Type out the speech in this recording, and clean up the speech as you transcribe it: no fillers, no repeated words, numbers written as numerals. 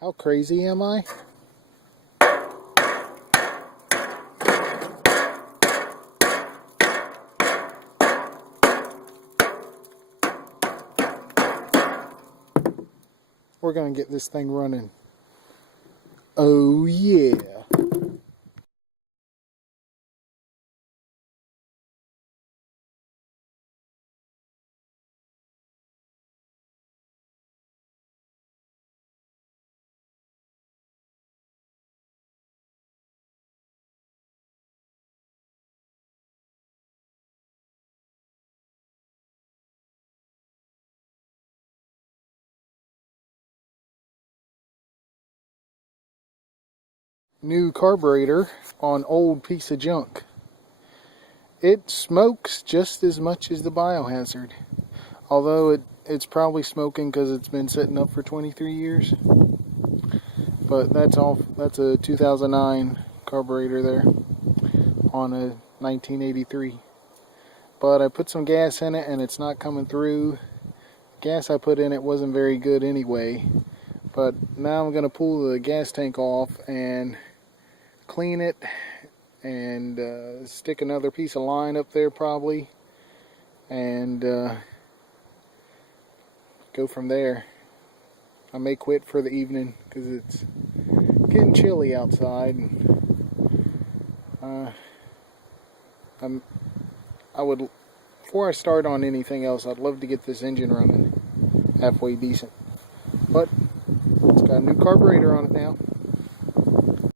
How crazy am I? We're gonna get this thing running. Oh yeah. New carburetor on old piece of junk. It smokes just as much as the biohazard, although it's probably smoking because it's been sitting up for 23 years. But that's a 2009 carburetor there on a 1983. But I put some gas in it and it's not coming through. Gas I put in it wasn't very good anyway. But now I'm going to pull the gas tank off and clean it and stick another piece of line up there probably and go from there. I may quit for the evening because it's getting chilly outside. I would, before I start on anything else, I'd love to get this engine running halfway decent. But it's got a new carburetor on it now.